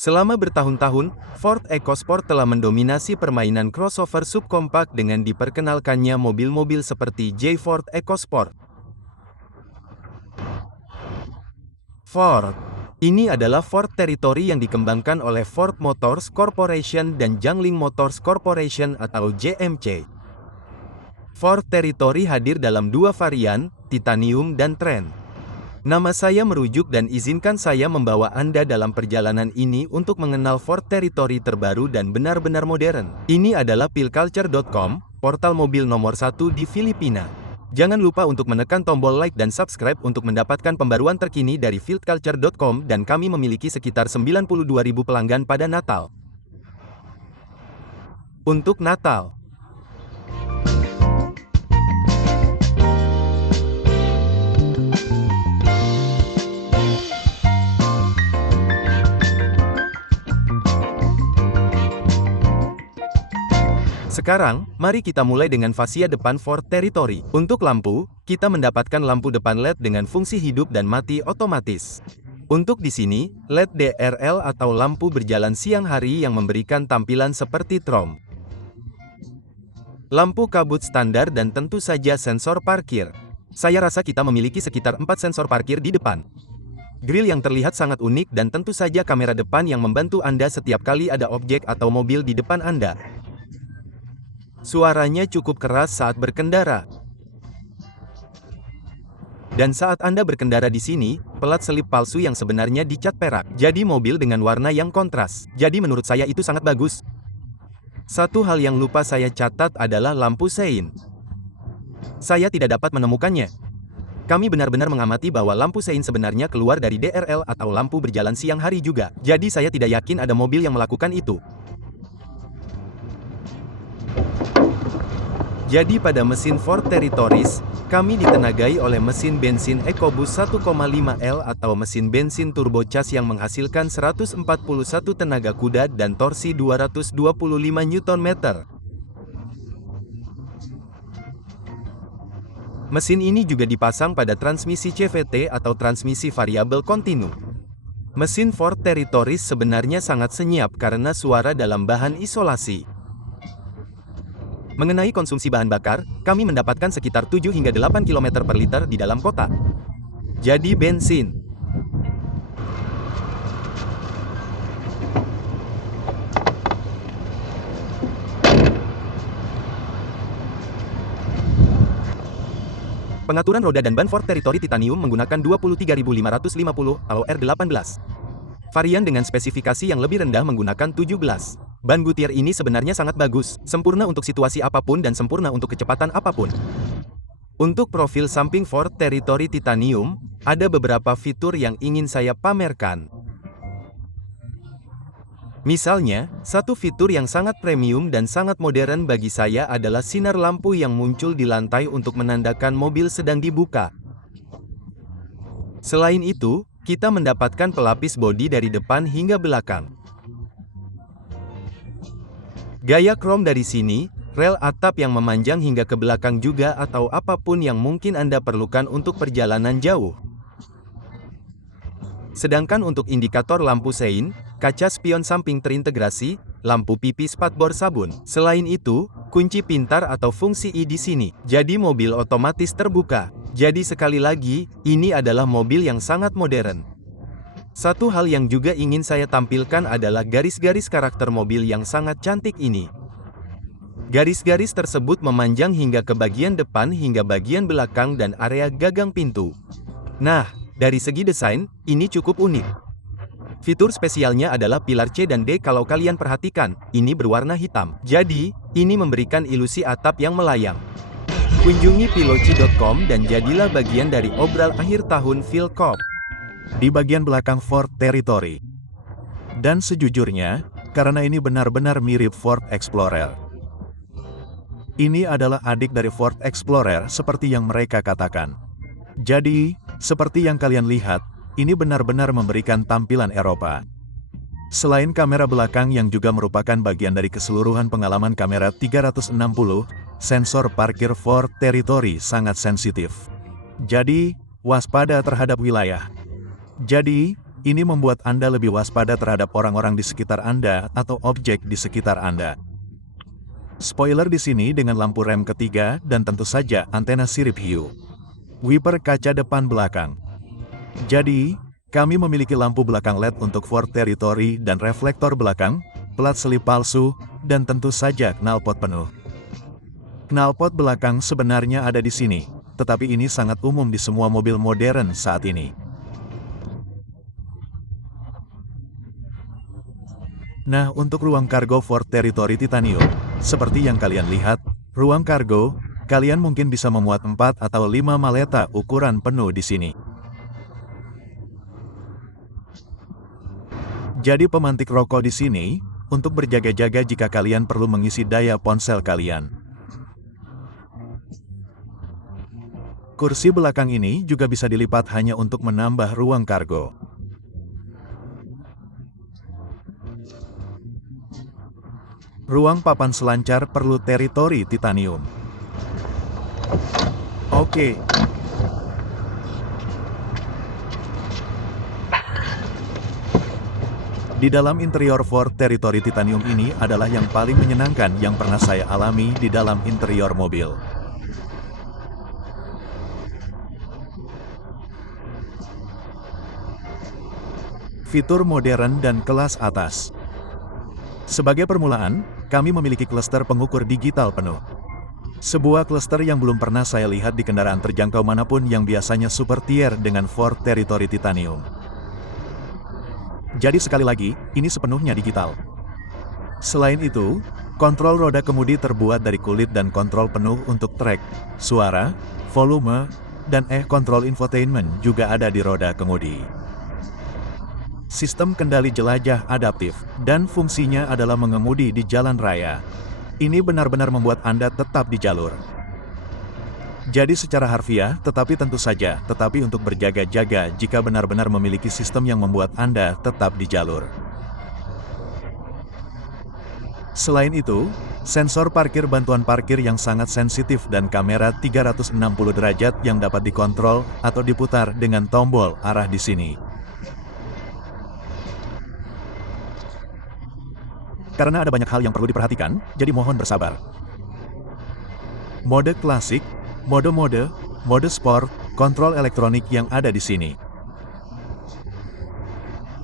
Selama bertahun-tahun, Ford EcoSport telah mendominasi permainan crossover subkompak dengan diperkenalkannya mobil-mobil seperti J-Ford EcoSport. Ford. Ini adalah Ford Territory yang dikembangkan oleh Ford Motors Corporation dan Jiangling Motors Corporation atau JMC. Ford Territory hadir dalam dua varian, Titanium dan Trend. Nama saya merujuk dan izinkan saya membawa Anda dalam perjalanan ini untuk mengenal Ford Territory terbaru dan benar-benar modern. Ini adalah philculture.com, portal mobil nomor 1 di Filipina. Jangan lupa untuk menekan tombol like dan subscribe untuk mendapatkan pembaruan terkini dari philculture.com dan kami memiliki sekitar 92.000 pelanggan pada Natal. Untuk Natal. Sekarang, mari kita mulai dengan fascia depan Ford Territory. Untuk lampu, kita mendapatkan lampu depan LED dengan fungsi hidup dan mati otomatis. Untuk di sini, LED DRL atau lampu berjalan siang hari yang memberikan tampilan seperti trom. Lampu kabut standar dan tentu saja sensor parkir. Saya rasa kita memiliki sekitar 4 sensor parkir di depan. Grill yang terlihat sangat unik dan tentu saja kamera depan yang membantu Anda setiap kali ada objek atau mobil di depan Anda. Suaranya cukup keras saat berkendara. Dan saat Anda berkendara di sini, pelat selip palsu yang sebenarnya dicat perak. Jadi mobil dengan warna yang kontras. Jadi menurut saya itu sangat bagus. Satu hal yang lupa saya catat adalah lampu sein. Saya tidak dapat menemukannya. Kami benar-benar mengamati bahwa lampu sein sebenarnya keluar dari DRL atau lampu berjalan siang hari juga. Jadi saya tidak yakin ada mobil yang melakukan itu. Jadi pada mesin Ford Territories, kami ditenagai oleh mesin bensin EcoBoost 1,5L atau mesin bensin turbocharged yang menghasilkan 141 tenaga kuda dan torsi 225 Nm. Mesin ini juga dipasang pada transmisi CVT atau transmisi variabel kontinu. Mesin Ford Territories sebenarnya sangat senyap karena suara dalam bahan isolasi. Mengenai konsumsi bahan bakar, kami mendapatkan sekitar 7 hingga 8 km per liter di dalam kota. Jadi bensin. Pengaturan roda dan ban Ford Territory Titanium menggunakan 23.550 atau R18. Varian dengan spesifikasi yang lebih rendah menggunakan 17. Ban Goodyear ini sebenarnya sangat bagus, sempurna untuk situasi apapun dan sempurna untuk kecepatan apapun. Untuk profil samping Ford Territory Titanium, ada beberapa fitur yang ingin saya pamerkan. Misalnya, satu fitur yang sangat premium dan sangat modern bagi saya adalah sinar lampu yang muncul di lantai untuk menandakan mobil sedang dibuka. Selain itu, kita mendapatkan pelapis bodi dari depan hingga belakang. Gaya krom dari sini, rel atap yang memanjang hingga ke belakang juga atau apapun yang mungkin Anda perlukan untuk perjalanan jauh. Sedangkan untuk indikator lampu sein, kaca spion samping terintegrasi, lampu pipi spatbor sabun. Selain itu, kunci pintar atau fungsi I di sini. Jadi mobil otomatis terbuka. Jadi sekali lagi, ini adalah mobil yang sangat modern. Satu hal yang juga ingin saya tampilkan adalah garis-garis karakter mobil yang sangat cantik ini. Garis-garis tersebut memanjang hingga ke bagian depan hingga bagian belakang dan area gagang pintu. Nah, dari segi desain, ini cukup unik. Fitur spesialnya adalah pilar C dan D kalau kalian perhatikan, ini berwarna hitam. Jadi, ini memberikan ilusi atap yang melayang. Kunjungi piloci.com dan jadilah bagian dari obral akhir tahun Philcop. Di bagian belakang Ford Territory. Dan sejujurnya, karena ini benar-benar mirip Ford Explorer. Ini adalah adik dari Ford Explorer seperti yang mereka katakan. Jadi, seperti yang kalian lihat, ini benar-benar memberikan tampilan Eropa. Selain kamera belakang yang juga merupakan bagian dari keseluruhan pengalaman kamera 360, sensor parkir Ford Territory sangat sensitif. Jadi, waspada terhadap wilayah. Jadi, Ini membuat Anda lebih waspada terhadap orang-orang di sekitar Anda atau objek di sekitar Anda. Spoiler di sini dengan lampu rem ketiga dan tentu saja antena sirip hiu. Wiper kaca depan belakang. Jadi, kami memiliki lampu belakang LED untuk Ford Territory dan reflektor belakang, plat selip palsu, dan tentu saja knalpot penuh. Knalpot belakang sebenarnya ada di sini, tetapi ini sangat umum di semua mobil modern saat ini. Nah, untuk ruang kargo Ford Territory Titanium, seperti yang kalian lihat, ruang kargo, kalian mungkin bisa memuat 4 atau 5 maleta ukuran penuh di sini. Jadi pemantik rokok di sini, untuk berjaga-jaga jika kalian perlu mengisi daya ponsel kalian. Kursi belakang ini juga bisa dilipat hanya untuk menambah ruang kargo. Ruang papan selancar perlu Territory Titanium. Oke. Di dalam interior Ford Territory Titanium ini adalah yang paling menyenangkan yang pernah saya alami di dalam interior mobil. Fitur modern dan kelas atas. Sebagai permulaan, kami memiliki cluster pengukur digital penuh. Sebuah cluster yang belum pernah saya lihat di kendaraan terjangkau manapun yang biasanya super tier dengan Ford Territory Titanium. Jadi sekali lagi, ini sepenuhnya digital. Selain itu, kontrol roda kemudi terbuat dari kulit dan kontrol penuh untuk trek, suara, volume, dan kontrol infotainment juga ada di roda kemudi. Sistem kendali jelajah adaptif, dan fungsinya adalah mengemudi di jalan raya. Ini benar-benar membuat Anda tetap di jalur. Jadi secara harfiah, tetapi tentu saja, tetapi untuk berjaga-jaga jika benar-benar memiliki sistem yang membuat Anda tetap di jalur. Selain itu, sensor parkir bantuan parkir yang sangat sensitif dan kamera 360 derajat yang dapat dikontrol atau diputar dengan tombol arah di sini. Karena ada banyak hal yang perlu diperhatikan, jadi mohon bersabar. Mode klasik, mode sport, kontrol elektronik yang ada di sini.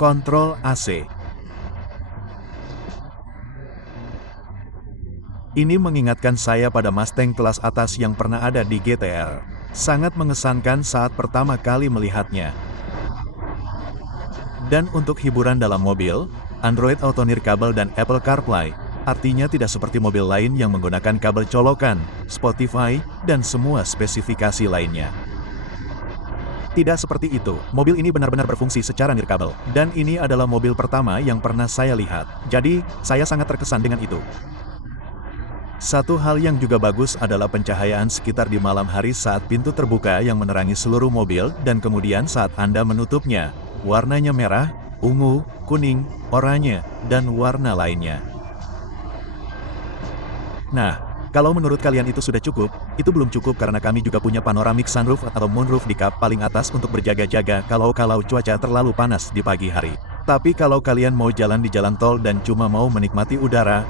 Kontrol AC. Ini mengingatkan saya pada Mustang kelas atas yang pernah ada di GTR. Sangat mengesankan saat pertama kali melihatnya. Dan untuk hiburan dalam mobil, Android Auto nirkabel dan Apple CarPlay, artinya tidak seperti mobil lain yang menggunakan kabel colokan, Spotify, dan semua spesifikasi lainnya. Tidak seperti itu, mobil ini benar-benar berfungsi secara nirkabel, dan ini adalah mobil pertama yang pernah saya lihat, jadi saya sangat terkesan dengan itu. Satu hal yang juga bagus adalah pencahayaan sekitar di malam hari saat pintu terbuka yang menerangi seluruh mobil, dan kemudian saat Anda menutupnya, warnanya merah, ungu, kuning, oranye, dan warna lainnya. Nah, kalau menurut kalian itu sudah cukup, itu belum cukup karena kami juga punya panoramic sunroof atau moonroof di kap paling atas untuk berjaga-jaga kalau cuaca terlalu panas di pagi hari. Tapi kalau kalian mau jalan di jalan tol dan cuma mau menikmati udara,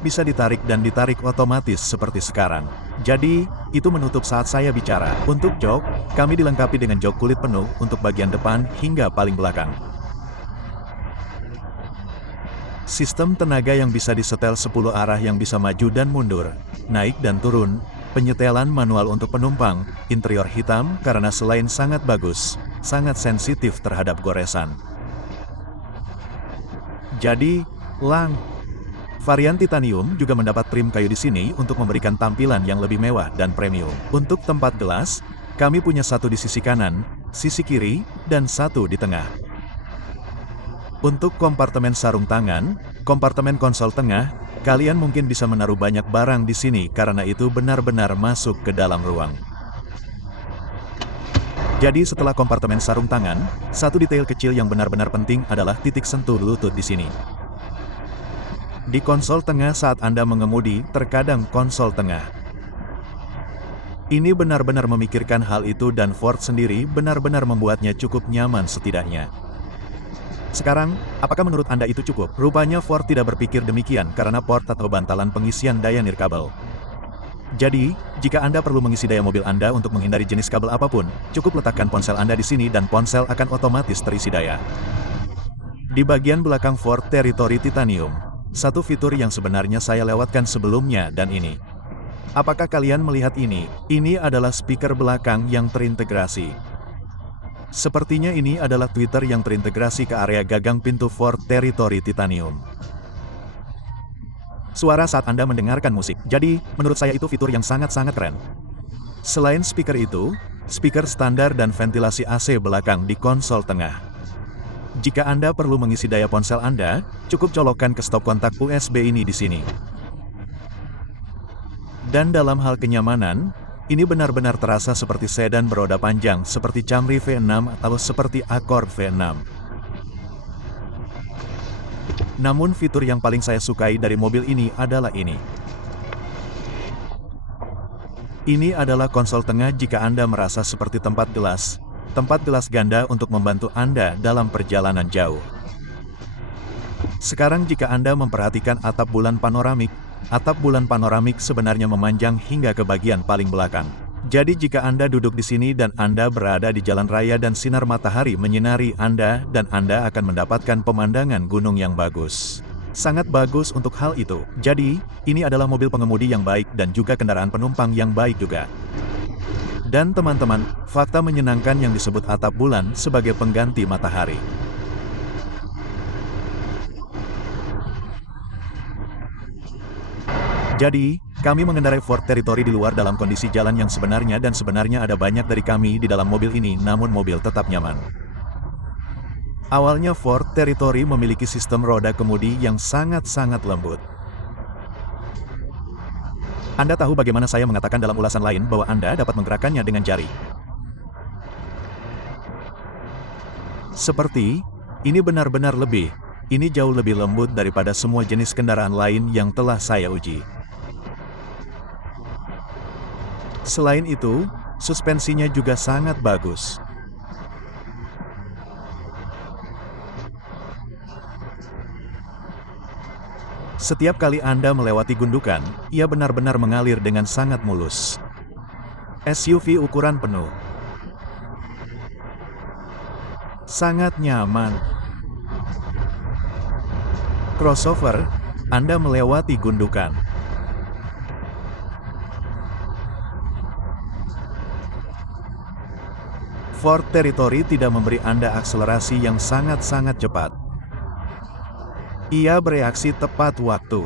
bisa ditarik dan ditarik otomatis seperti sekarang. Jadi, itu menutup saat saya bicara. Untuk jok, kami dilengkapi dengan jok kulit penuh untuk bagian depan hingga paling belakang. Sistem tenaga yang bisa disetel 10 arah yang bisa maju dan mundur, naik dan turun, penyetelan manual untuk penumpang, interior hitam karena selain sangat bagus, sangat sensitif terhadap goresan. Jadi, varian titanium juga mendapat trim kayu di sini untuk memberikan tampilan yang lebih mewah dan premium. Untuk tempat gelas, kami punya satu di sisi kanan, sisi kiri, dan satu di tengah. Untuk kompartemen sarung tangan, kompartemen konsol tengah, kalian mungkin bisa menaruh banyak barang di sini karena itu benar-benar masuk ke dalam ruang. Jadi setelah kompartemen sarung tangan, satu detail kecil yang benar-benar penting adalah titik sentuh lutut di sini. Di konsol tengah saat Anda mengemudi, terkadang konsol tengah. Ini benar-benar memikirkan hal itu dan Ford sendiri benar-benar membuatnya cukup nyaman setidaknya. Sekarang, apakah menurut Anda itu cukup? Rupanya Ford tidak berpikir demikian karena port atau bantalan pengisian daya nirkabel. Jadi, jika Anda perlu mengisi daya mobil Anda untuk menghindari jenis kabel apapun, cukup letakkan ponsel Anda di sini dan ponsel akan otomatis terisi daya. Di bagian belakang Ford Territory Titanium, satu fitur yang sebenarnya saya lewatkan sebelumnya dan ini. Apakah kalian melihat ini? Ini adalah speaker belakang yang terintegrasi. Sepertinya ini adalah tweeter yang terintegrasi ke area gagang pintu Ford Territory Titanium. Suara saat Anda mendengarkan musik. Jadi, menurut saya itu fitur yang sangat-sangat keren. Selain speaker itu, speaker standar dan ventilasi AC belakang di konsol tengah. Jika Anda perlu mengisi daya ponsel Anda, cukup colokkan ke stop kontak USB ini di sini. Dan dalam hal kenyamanan, ini benar-benar terasa seperti sedan beroda panjang seperti Camry V6 atau seperti Accord V6. Namun fitur yang paling saya sukai dari mobil ini adalah ini. Ini adalah konsol tengah jika Anda merasa seperti tempat gelas ganda untuk membantu Anda dalam perjalanan jauh. Sekarang jika Anda memperhatikan atap bulan panoramik sebenarnya memanjang hingga ke bagian paling belakang. Jadi jika Anda duduk di sini dan Anda berada di jalan raya dan sinar matahari menyinari Anda dan Anda akan mendapatkan pemandangan gunung yang bagus. Sangat bagus untuk hal itu. Jadi, ini adalah mobil pengemudi yang baik dan juga kendaraan penumpang yang baik juga. Dan teman-teman, fakta menyenangkan yang disebut atap bulan sebagai pengganti matahari. Jadi, kami mengendarai Ford Territory di luar dalam kondisi jalan yang sebenarnya dan sebenarnya ada banyak dari kami di dalam mobil ini namun mobil tetap nyaman. Awalnya Ford Territory memiliki sistem roda kemudi yang sangat-sangat lembut. Anda tahu bagaimana saya mengatakan dalam ulasan lain bahwa Anda dapat menggerakkannya dengan jari. Seperti, ini benar-benar ini jauh lebih lembut daripada semua jenis kendaraan lain yang telah saya uji. Selain itu, suspensinya juga sangat bagus. Setiap kali Anda melewati gundukan, ia benar-benar mengalir dengan sangat mulus. SUV ukuran penuh. Sangat nyaman. Crossover, Anda melewati gundukan. Ford Territory tidak memberi Anda akselerasi yang sangat-sangat cepat. Ia bereaksi tepat waktu.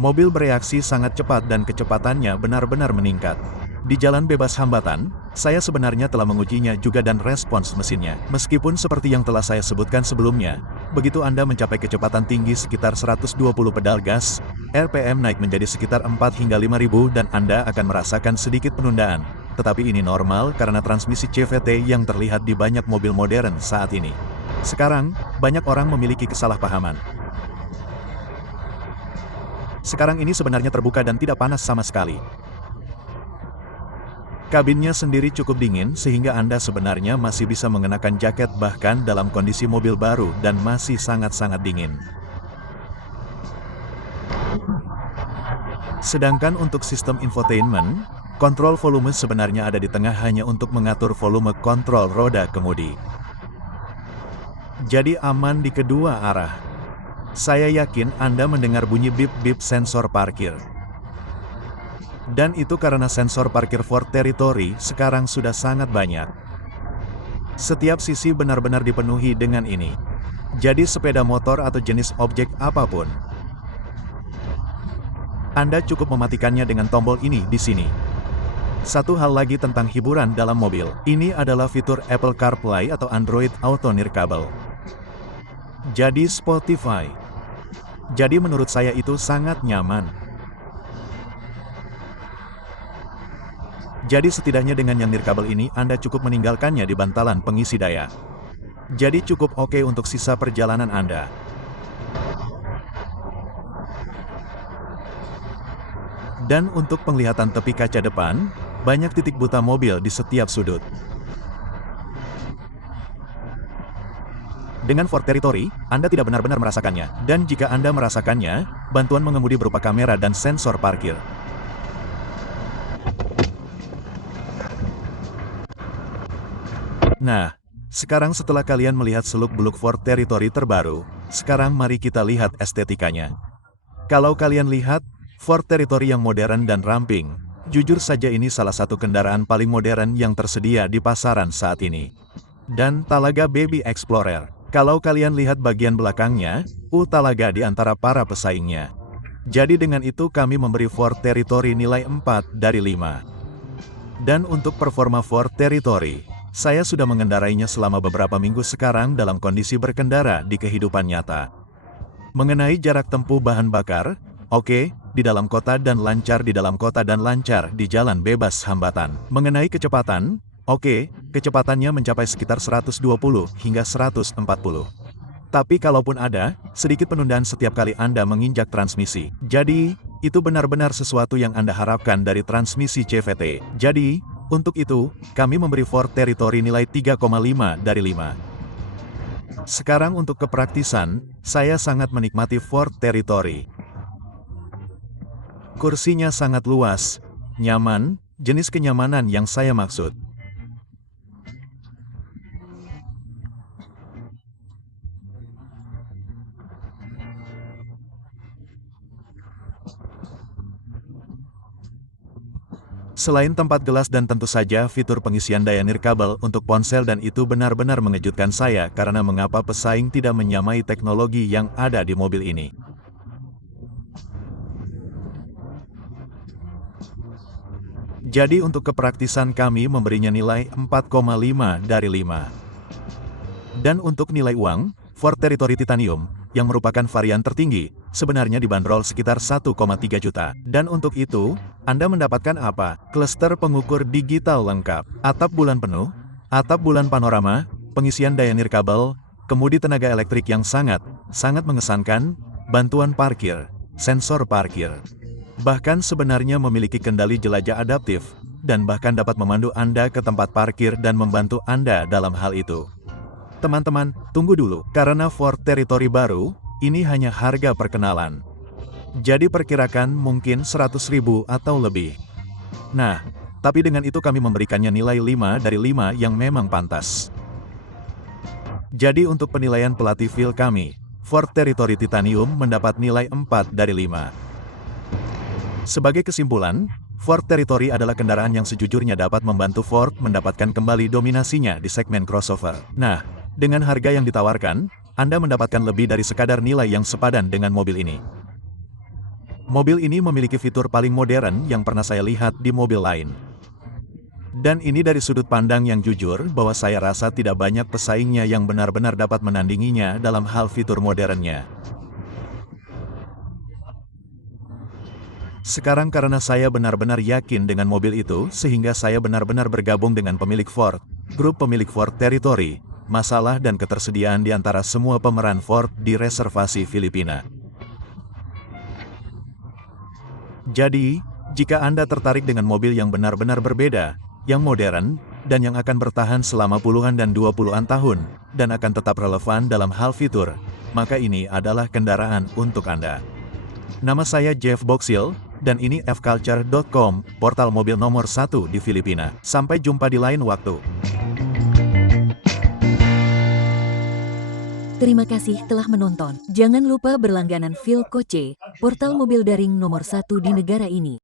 Mobil bereaksi sangat cepat dan kecepatannya benar-benar meningkat. Di jalan bebas hambatan, saya sebenarnya telah mengujinya juga dan respons mesinnya. Meskipun seperti yang telah saya sebutkan sebelumnya, begitu Anda mencapai kecepatan tinggi sekitar 120 pedal gas, RPM naik menjadi sekitar 4 hingga 5.000 dan Anda akan merasakan sedikit penundaan. Tetapi ini normal karena transmisi CVT yang terlihat di banyak mobil modern saat ini. Sekarang, banyak orang memiliki kesalahpahaman. Sekarang ini sebenarnya terbuka dan tidak panas sama sekali. Kabinnya sendiri cukup dingin sehingga Anda sebenarnya masih bisa mengenakan jaket bahkan dalam kondisi mobil baru dan masih sangat-sangat dingin. Sedangkan untuk sistem infotainment, kontrol volume sebenarnya ada di tengah hanya untuk mengatur volume kontrol roda kemudi. Jadi aman di kedua arah. Saya yakin Anda mendengar bunyi bip-bip sensor parkir. Dan itu karena sensor parkir Ford Territory sekarang sudah sangat banyak. Setiap sisi benar-benar dipenuhi dengan ini. Jadi sepeda motor atau jenis objek apapun, Anda cukup mematikannya dengan tombol ini di sini. Satu hal lagi tentang hiburan dalam mobil, ini adalah fitur Apple CarPlay atau Android Auto nirkabel. Jadi Spotify. Jadi menurut saya itu sangat nyaman. Jadi setidaknya dengan yang nirkabel ini Anda cukup meninggalkannya di bantalan pengisi daya. Jadi cukup oke untuk sisa perjalanan Anda. Dan untuk penglihatan tepi kaca depan, banyak titik buta mobil di setiap sudut. Dengan Ford Territory, Anda tidak benar-benar merasakannya. Dan jika Anda merasakannya, bantuan mengemudi berupa kamera dan sensor parkir. Nah, sekarang setelah kalian melihat seluk-beluk Ford Territory terbaru, sekarang mari kita lihat estetikanya. Kalau kalian lihat, Ford Territory yang modern dan ramping, jujur saja ini salah satu kendaraan paling modern yang tersedia di pasaran saat ini. Dan Talaga Baby Explorer. Kalau kalian lihat bagian belakangnya, Talaga di antara para pesaingnya. Jadi dengan itu kami memberi Ford Territory nilai 4 dari 5. Dan untuk performa Ford Territory, saya sudah mengendarainya selama beberapa minggu sekarang dalam kondisi berkendara di kehidupan nyata. Mengenai jarak tempuh bahan bakar, oke, di dalam kota dan lancar di dalam kota dan lancar di jalan bebas hambatan. Mengenai kecepatan, oke, kecepatannya mencapai sekitar 120 hingga 140. Tapi kalaupun ada, sedikit penundaan setiap kali Anda menginjak transmisi. Jadi, itu benar-benar sesuatu yang Anda harapkan dari transmisi CVT. Jadi, untuk itu, kami memberi Ford Territory nilai 3,5 dari 5. Sekarang untuk kepraktisan, saya sangat menikmati Ford Territory. Kursinya sangat luas, nyaman, jenis kenyamanan yang saya maksud. Selain tempat gelas dan tentu saja fitur pengisian daya nirkabel untuk ponsel dan itu benar-benar mengejutkan saya karena mengapa pesaing tidak menyamai teknologi yang ada di mobil ini. Jadi untuk kepraktisan kami memberinya nilai 4,5 dari 5. Dan untuk nilai uang, Ford Territory Titanium, yang merupakan varian tertinggi, sebenarnya dibanderol sekitar 1,3 juta. Dan untuk itu, Anda mendapatkan apa? Cluster pengukur digital lengkap, atap bulan penuh, atap bulan panorama, pengisian daya nirkabel, kemudi tenaga elektrik yang sangat mengesankan, bantuan parkir, sensor parkir. Bahkan sebenarnya memiliki kendali jelajah adaptif, dan bahkan dapat memandu Anda ke tempat parkir dan membantu Anda dalam hal itu. Teman-teman, tunggu dulu, karena Ford Territory baru, ini hanya harga perkenalan. Jadi perkirakan mungkin 100.000 atau lebih. Nah, tapi dengan itu kami memberikannya nilai 5 dari 5 yang memang pantas. Jadi untuk penilaian pelatih feel kami, Ford Territory Titanium mendapat nilai 4 dari 5. Sebagai kesimpulan, Ford Territory adalah kendaraan yang sejujurnya dapat membantu Ford mendapatkan kembali dominasinya di segmen crossover. Nah, dengan harga yang ditawarkan, Anda mendapatkan lebih dari sekadar nilai yang sepadan dengan mobil ini. Mobil ini memiliki fitur paling modern yang pernah saya lihat di mobil lain. Dan ini dari sudut pandang yang jujur bahwa saya rasa tidak banyak pesaingnya yang benar-benar dapat menandinginya dalam hal fitur modernnya. Sekarang karena saya benar-benar yakin dengan mobil itu sehingga saya benar-benar bergabung dengan pemilik Ford, grup pemilik Ford Territory, masalah dan ketersediaan di antara semua pemeran Ford di reservasi Filipina. Jadi, jika Anda tertarik dengan mobil yang benar-benar berbeda, yang modern, dan yang akan bertahan selama puluhan dan 20-an tahun, dan akan tetap relevan dalam hal fitur, maka ini adalah kendaraan untuk Anda. Nama saya Jeff Boxhill, dan ini fculture.com, portal mobil nomor 1 di Filipina. Sampai jumpa di lain waktu. Terima kasih telah menonton. Jangan lupa berlangganan Phil Koce, portal mobil daring nomor 1 di negara ini.